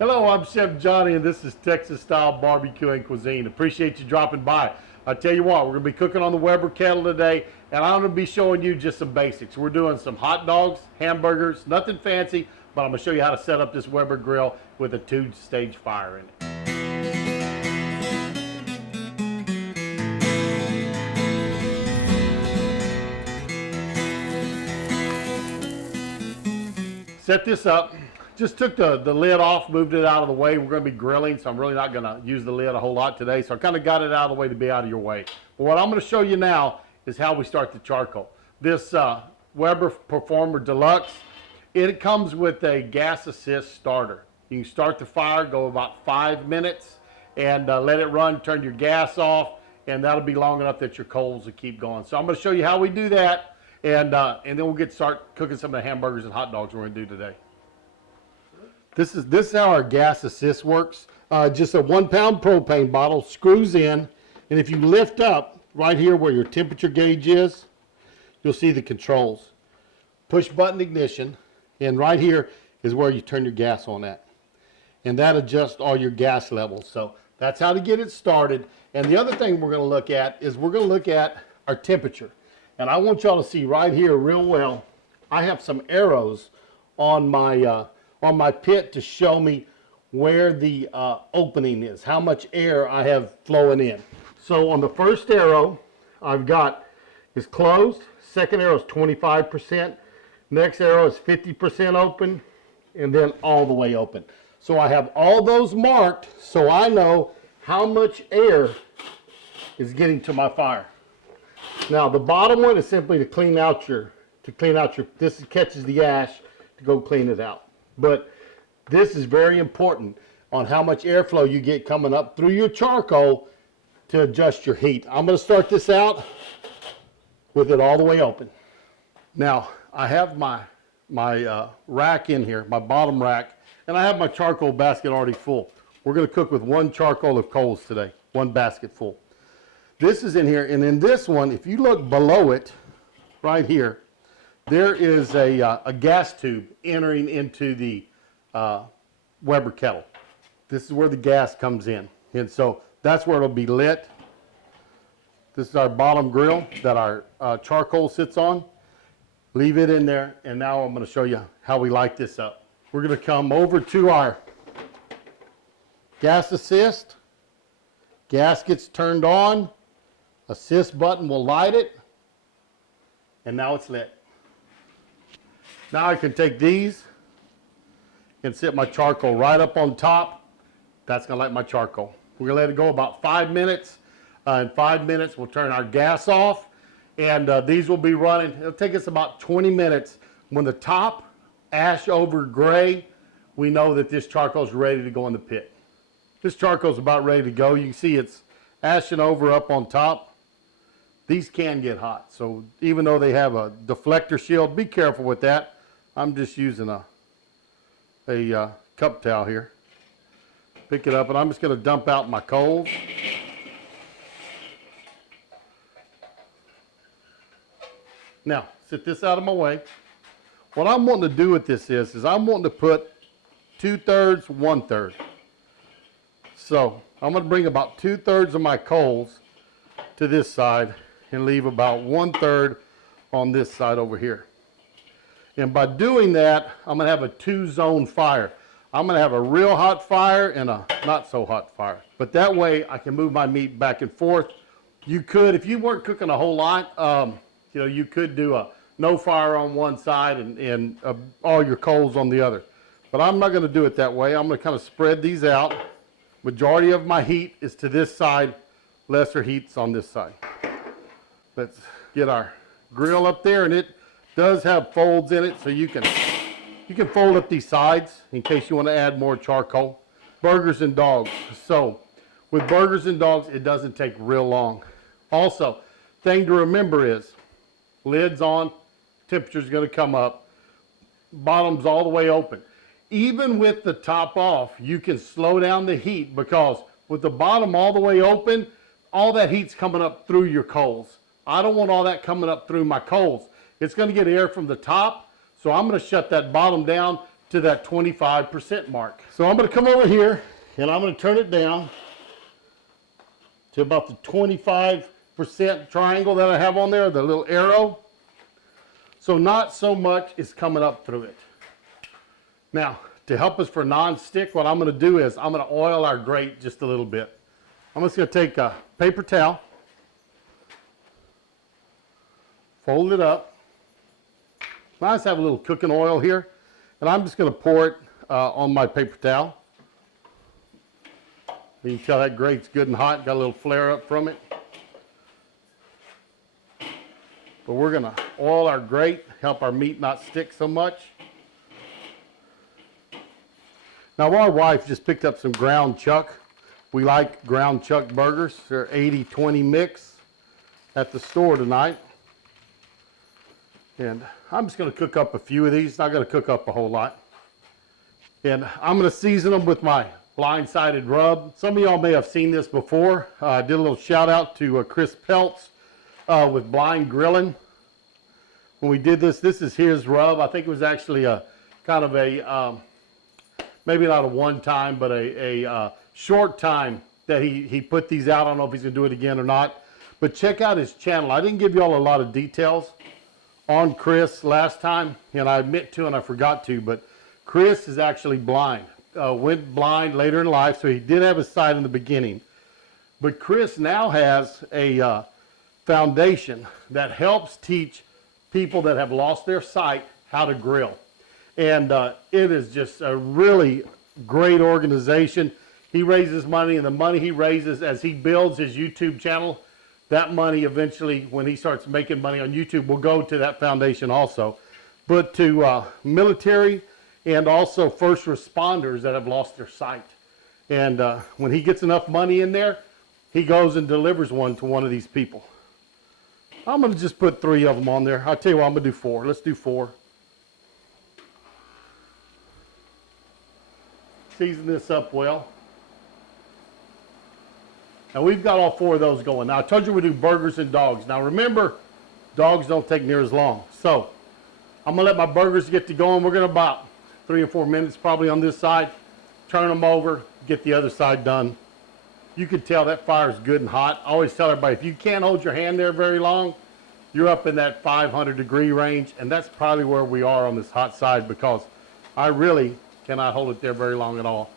Hello, I'm Chef Johnny, and this is Texas Style Barbecue and Cuisine. Appreciate you dropping by. I tell you what, we're going to be cooking on the Weber kettle today, and I'm going to be showing you just some basics. We're doing some hot dogs, hamburgers, nothing fancy, but I'm going to show you how to set up this Weber grill with a 2-stage fire in it. Set this up. Just took the lid off, moved it out of the way. We're going to be grilling, so I'm really not going to use the lid a whole lot today. So I kind of got it out of the way to be out of your way. But what I'm going to show you now is how we start the charcoal. This Weber Performer Deluxe, it comes with a gas assist starter. You can start the fire, go about 5 minutes, and let it run, turn your gas off, and that'll be long enough that your coals will keep going. So I'm going to show you how we do that, and then we'll start cooking some of the hamburgers and hot dogs we're going to do today. This is how our gas assist works. Just a 1-pound propane bottle screws in, and if you lift up right here where your temperature gauge is, you'll see the controls. Push button ignition, and right here is where you turn your gas on at. And that adjusts all your gas levels. So that's how to get it started. And the other thing we're going to look at is we're going to look at our temperature. And I want y'all to see right here real well, I have some arrows on my pit to show me where the opening is, how much air I have flowing in. So on the first arrow, I've got is closed. Second arrow is 25%. Next arrow is 50% open, and then all the way open. So I have all those marked, so I know how much air is getting to my fire. Now the bottom one is simply to clean out your, this catches the ash, to go clean it out. But this is very important on how much airflow you get coming up through your charcoal to adjust your heat. I'm going to start this out with it all the way open. Now I have my rack in here, my bottom rack, and I have my charcoal basket already full. We're going to cook with 1 charcoal of coals today, 1 basket full. This is in here, and in this one, if you look below it, right here, there is a gas tube entering into the Weber kettle. This is where the gas comes in, and so that's where it'll be lit. This is our bottom grill that our charcoal sits on. Leave it in there, and now I'm going to show you how we light this up. We're going to come over to our gas assist. Gas gets turned on. Assist button will light it, and now it's lit. Now I can take these and set my charcoal right up on top. That's going to light my charcoal. We're going to let it go about 5 minutes. In 5 minutes, we'll turn our gas off, and these will be running. It'll take us about 20 minutes. When the top ash over gray, we know that this charcoal is ready to go in the pit. This charcoal is about ready to go. You can see it's ashing over up on top. These can get hot, so even though they have a deflector shield, be careful with that. I'm just using a cup towel here. Pick it up, and I'm just going to dump out my coals. Now, set this out of my way. What I'm wanting to do with this is I'm wanting to put 2/3, 1/3. So I'm going to bring about 2/3 of my coals to this side and leave about 1/3 on this side over here. And by doing that, I'm going to have a 2-zone fire. I'm going to have a real hot fire and a not so hot fire. But that way I can move my meat back and forth. You could, if you weren't cooking a whole lot, you could do a no fire on one side and all your coals on the other. But I'm not going to do it that way. I'm going to kind of spread these out. Majority of my heat is to this side, lesser heat's on this side. Let's get our grill up there, and it does have folds in it, so you can fold up these sides in case you want to add more charcoal. Burgers and dogs. So with burgers and dogs, it doesn't take real long. Also, thing to remember is lid's on, temperature's going to come up, bottom's all the way open. Even with the top off, you can slow down the heat, because with the bottom all the way open, all that heat's coming up through your coals. I don't want all that coming up through my coals. It's going to get air from the top, so I'm going to shut that bottom down, to that 25% mark. So I'm going to come over here and I'm going to turn it down to about the 25% triangle that I have on there, the little arrow. So not so much is coming up through it. Now, to help us for non-stick, what I'm going to do is I'm going to oil our grate just a little bit. I'm just going to take a paper towel, fold it up. I just have a little cooking oil here, and I'm just going to pour it on my paper towel. You can tell that grate's good and hot, got a little flare up from it. But we're going to oil our grate, help our meat not stick so much. Now our wife just picked up some ground chuck. We like ground chuck burgers. They're 80-20 mix at the store tonight. And I'm just going to cook up a few of these. Not going to cook up a whole lot. And I'm going to season them with my blind-sided rub. Some of y'all may have seen this before. I did a little shout out to Chris Peltz with Blind Grilling. When we did this is his rub. I think it was actually a kind of a, maybe not a one time, but a short time that he put these out. I don't know if he's going to do it again or not. But check out his channel. I didn't give you all a lot of details on Chris last time, and I admit to and I forgot to, but Chris is actually blind. Went blind later in life, so he did have his sight in the beginning. But Chris now has a foundation that helps teach people that have lost their sight how to grill. And it is just a really great organization. He raises money, and the money he raises as he builds his YouTube channel, that money eventually, when he starts making money on YouTube, will go to that foundation also. But to military and also first responders that have lost their sight. And when he gets enough money in there, he goes and delivers one to one of these people. I'm going to just put 3 of them on there. I'll tell you what, I'm going to do 4. Let's do 4. Season this up well. Now we've got all 4 of those going. Now I told you we do burgers and dogs. Now remember, dogs don't take near as long. So I'm going to let my burgers get to going. We're going to about 3 or 4 minutes probably on this side. Turn them over, get the other side done. You can tell that fire is good and hot. I always tell everybody, if you can't hold your hand there very long, you're up in that 500-degree range, and that's probably where we are on this hot side because I really cannot hold it there very long at all.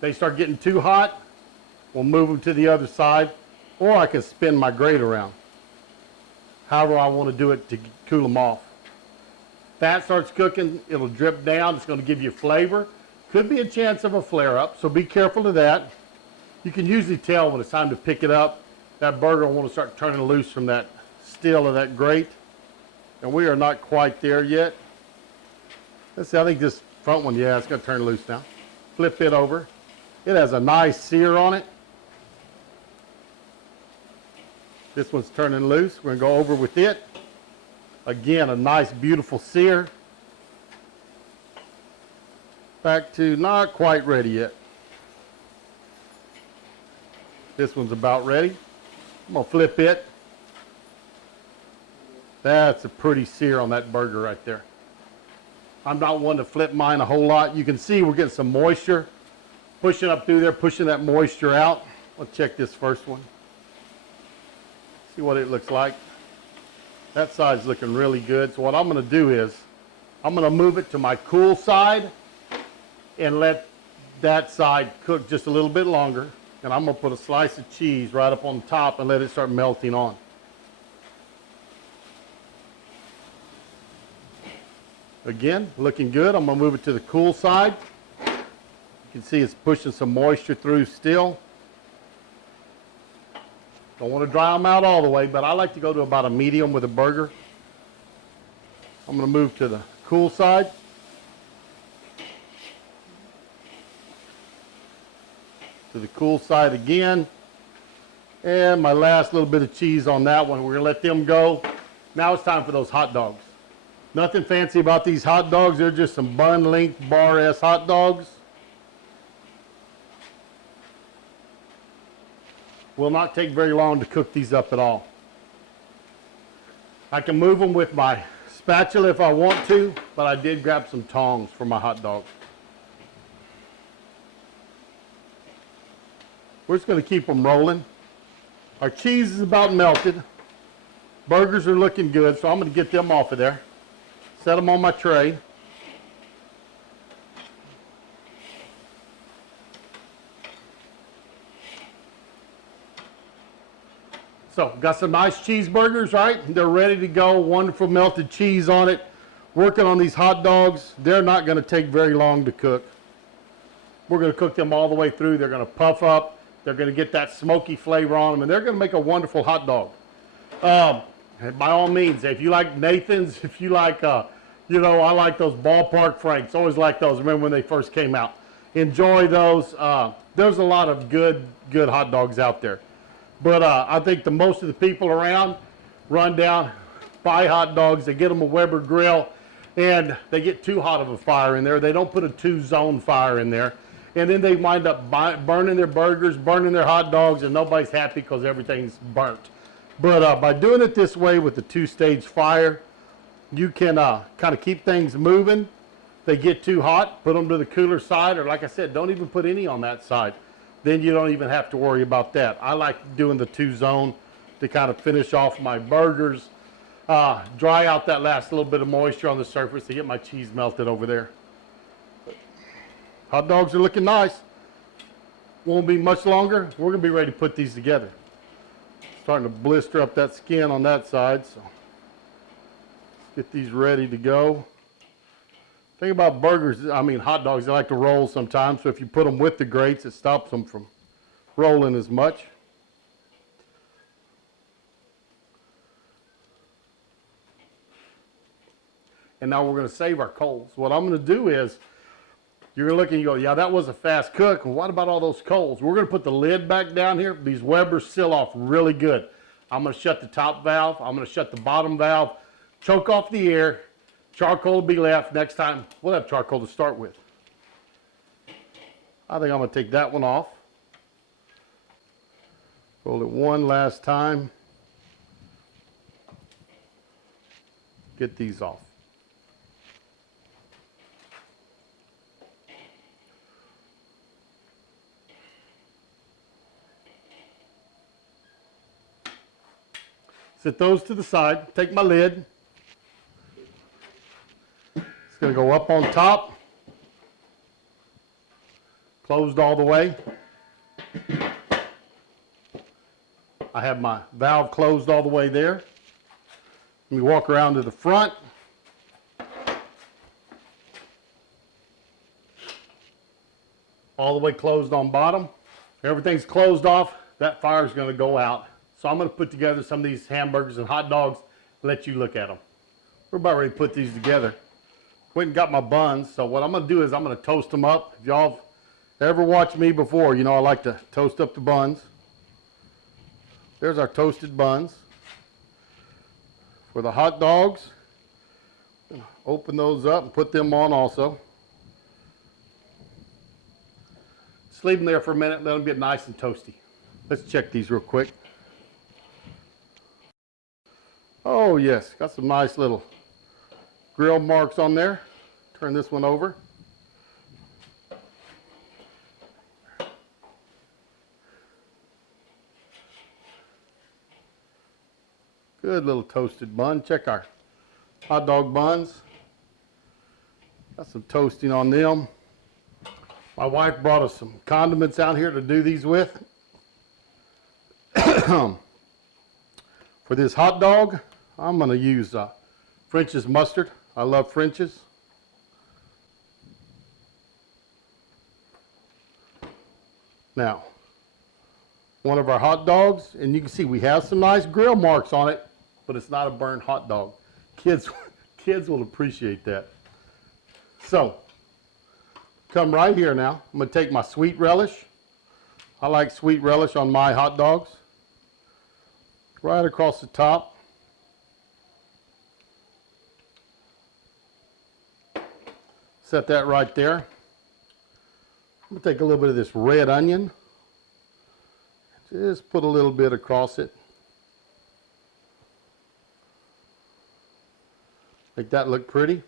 They start getting too hot, we'll move them to the other side, or I can spin my grate around. However I want to do it to cool them off. Fat starts cooking, it'll drip down, it's going to give you flavor. Could be a chance of a flare up, so be careful of that. You can usually tell when it's time to pick it up. That burger will want to start turning loose from that steel of that grate. And we are not quite there yet. Let's see, I think this front one, yeah, it's going to turn loose now. Flip it over. It has a nice sear on it. This one's turning loose. We're going to go over with it. Again, a nice, beautiful sear. Back to not quite ready yet. This one's about ready. I'm going to flip it. That's a pretty sear on that burger right there. I'm not one to flip mine a whole lot. You can see we're getting some moisture pushing up through there, pushing that moisture out. Let's check this first one. See what it looks like. That side's looking really good. So what I'm going to do is I'm going to move it to my cool side and let that side cook just a little bit longer. And I'm going to put a slice of cheese right up on top and let it start melting on. Again, looking good. I'm going to move it to the cool side. You can see it's pushing some moisture through still. Don't want to dry them out all the way, but I like to go to about a medium with a burger. I'm going to move to the cool side. To the cool side again. And my last little bit of cheese on that one. We're going to let them go. Now it's time for those hot dogs. Nothing fancy about these hot dogs. They're just some bun-length bar-S hot dogs. Will not take very long to cook these up at all. I can move them with my spatula if I want to, but I did grab some tongs for my hot dog. We're just going to keep them rolling. Our cheese is about melted. Burgers are looking good, so I'm going to get them off of there. Set them on my tray. So, got some nice cheeseburgers, right? They're ready to go. Wonderful melted cheese on it. Working on these hot dogs. They're not going to take very long to cook. We're going to cook them all the way through. They're going to puff up. They're going to get that smoky flavor on them, and they're going to make a wonderful hot dog. By all means, if you like Nathan's, if you like, you know, I like those ballpark franks. Always like those. Remember when they first came out? Enjoy those. There's a lot of good hot dogs out there. But I think the most of the people around run down, buy hot dogs, they get them a Weber grill, and they get too hot of a fire in there. They don't put a 2-zone fire in there. And then they wind up burning their burgers, burning their hot dogs, and nobody's happy because everything's burnt. But by doing it this way with the 2-stage fire, you can kind of keep things moving. They get too hot, put them to the cooler side, or like I said, don't even put any on that side. Then you don't even have to worry about that. I like doing the 2-zone to kind of finish off my burgers, dry out that last little bit of moisture on the surface to get my cheese melted over there. Hot dogs are looking nice. Won't be much longer. We're going to be ready to put these together. Starting to blister up that skin on that side, so let's get these ready to go. Thing about burgers, I mean hot dogs, they like to roll sometimes, so if you put them with the grates, it stops them from rolling as much. And now we're going to save our coals. What I'm going to do is, you're going to look and you go, yeah, that was a fast cook. Well, what about all those coals? We're going to put the lid back down here. These Webers seal off really good. I'm going to shut the top valve. I'm going to shut the bottom valve, choke off the air. Charcoal will be left. Next time, we'll have charcoal to start with. I think I'm going to take that one off. Roll it one last time. Get these off. Set those to the side. Take my lid. It's going to go up on top, closed all the way. I have my valve closed all the way there. Let me walk around to the front. All the way closed on bottom. Everything's closed off. That fire is going to go out. So I'm going to put together some of these hamburgers and hot dogs and let you look at them. We're about ready to put these together. Went and got my buns, so what I'm going to do is I'm going to toast them up. If y'all have ever watched me before, you know I like to toast up the buns. There's our toasted buns. For the hot dogs, open those up and put them on also. Just leave them there for a minute, let them get nice and toasty. Let's check these real quick. Oh yes, got some nice little grill marks on there. Turn this one over. Good little toasted bun. Check our hot dog buns. Got some toasting on them. My wife brought us some condiments out here to do these with. For this hot dog, I'm going to use French's mustard. I love French's. Now, one of our hot dogs, and you can see we have some nice grill marks on it, but it's not a burnt hot dog. Kids will appreciate that. So, come right here now. I'm going to take my sweet relish. I like sweet relish on my hot dogs. Right across the top. Set that right there. I'm going to take a little bit of this red onion. Just put a little bit across it. Make that look pretty.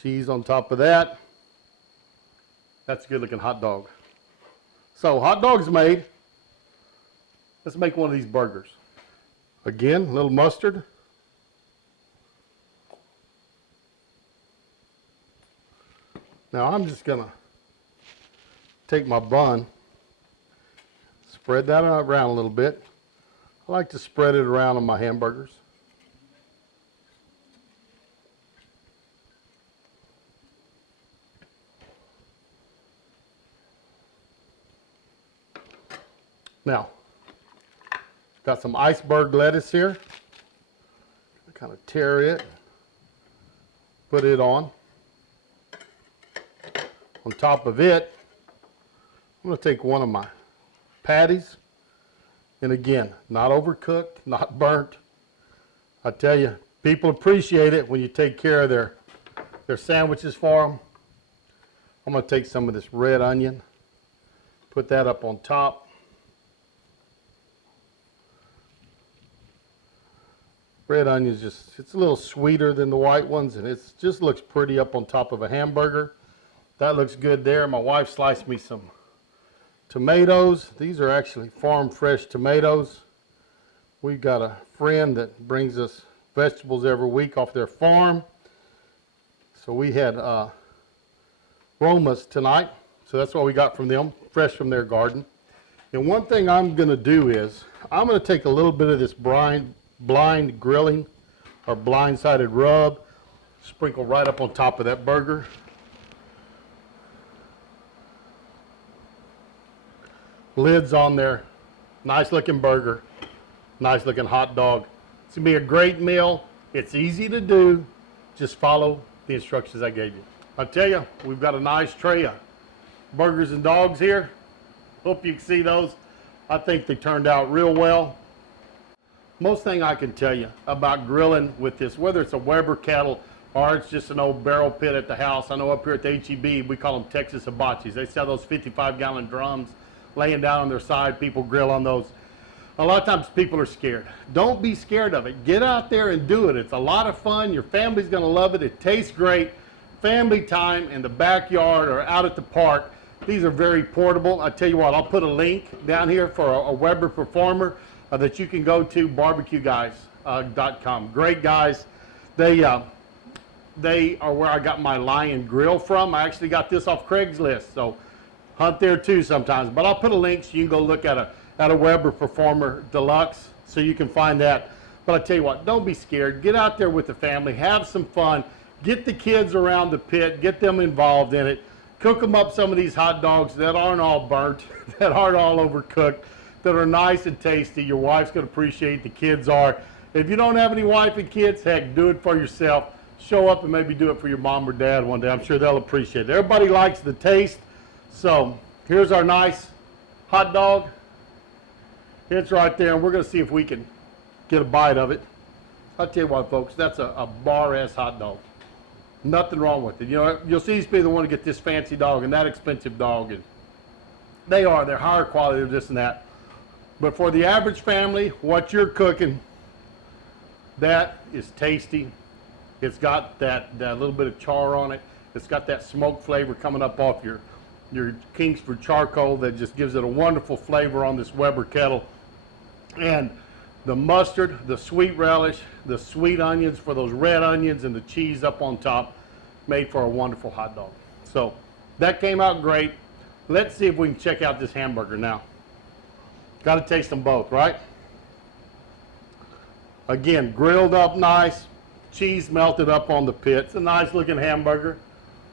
Cheese on top of that. That's a good looking hot dog. So hot dog's made. Let's make one of these burgers. Again, a little mustard. Now I'm just gonna take my bun, spread that around a little bit. I like to spread it around on my hamburgers. Now, got some iceberg lettuce here. Kind of tear it, put it on. On top of it, I'm going to take one of my patties, and again, not overcooked, not burnt. I tell you, people appreciate it when you take care of their sandwiches for them. I'm going to take some of this red onion, put that up on top. Red onion is it's a little sweeter than the white ones, and it just looks pretty up on top of a hamburger. That looks good there. My wife sliced me some tomatoes. These are actually farm fresh tomatoes. We've got a friend that brings us vegetables every week off their farm. So we had Romas tonight. So that's what we got from them, fresh from their garden. And one thing I'm going to do is I'm going to take a little bit of this blind grilling or blind-sided rub, sprinkle right up on top of that burger. Lids on there. Nice looking burger, nice looking hot dog. It's gonna be a great meal. It's easy to do. Just follow the instructions I gave you. I'll tell you, we've got a nice tray of burgers and dogs here. Hope you can see those. I think they turned out real well. Most thing I can tell you about grilling with this, whether it's a Weber kettle or it's just an old barrel pit at the house. I know up here at the HEB, we call them Texas hibachis. They sell those 55-gallon drums laying down on their side. People grill on those. A lot of times people are scared. Don't be scared of it. Get out there and do it. It's a lot of fun. Your family's going to love it. It tastes great. Family time in the backyard or out at the park. These are very portable. I tell you what, I'll put a link down here for a Weber Performer that you can go to, barbecueguys.com. Great guys. They are where I got my Lion Grill from. I actually got this off Craigslist, so hunt there too sometimes. But I'll put a link so you can go look at a Weber Performer Deluxe so you can find that. But I tell you what, don't be scared. Get out there with the family. Have some fun. Get the kids around the pit. Get them involved in it. Cook them up some of these hot dogs that aren't all burnt, that aren't all overcooked, that are nice and tasty. Your wife's going to appreciate. The kids are. If you don't have any wife and kids, heck, do it for yourself. Show up and maybe do it for your mom or dad one day. I'm sure they'll appreciate it. Everybody likes the taste. So here's our nice hot dog. It's right there, and we're going to see if we can get a bite of it. I'll tell you what, folks, that's a bar-ass hot dog. Nothing wrong with it. You know, you'll see these people that want to get this fancy dog and that expensive dog, and they're higher quality of this and that. But for the average family, what you're cooking, that is tasty. It's got that little bit of char on it. It's got that smoke flavor coming up off your Kingsford charcoal that just gives it a wonderful flavor on this Weber kettle. And the mustard, the sweet relish, the sweet onions for those red onions, and the cheese up on top made for a wonderful hot dog. So that came out great. Let's see if we can check out this hamburger now. Got to taste them both, right? Again, grilled up nice, cheese melted up on the pit. It's a nice looking hamburger.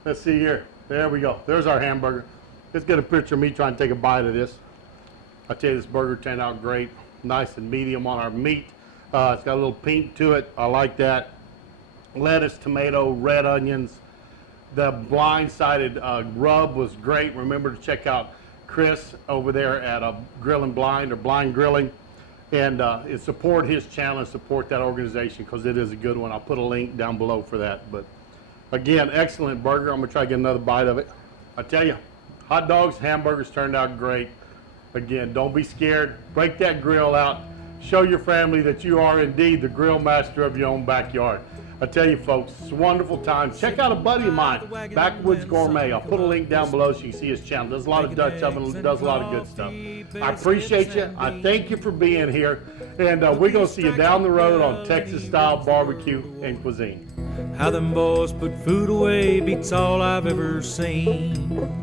Let's see here. There we go. There's our hamburger. Let's get a picture of me trying to take a bite of this. I tell you, this burger turned out great. Nice and medium on our meat. It's got a little pink to it. I like that. Lettuce, tomato, red onions. The blind-sided rub was great. Remember to check out Chris over there at Grillin' Blind or Blind Grilling, and support his channel and support that organization because it is a good one. I'll put a link down below for that. But again, excellent burger. I'm gonna try to get another bite of it. I tell you, hot dogs, hamburgers turned out great. Again, don't be scared. Break that grill out. show your family that you are indeed the grill master of your own backyard. I tell you folks, it's a wonderful time. Check out a buddy of mine, Backwoods Gourmet. I'll put a link down below so you can see his channel. Does a lot of Dutch oven, does a lot of good stuff. I appreciate you. I thank you for being here. And we're going to see you down the road on Texas style barbecue and cuisine. How them boys put food away beats all I've ever seen.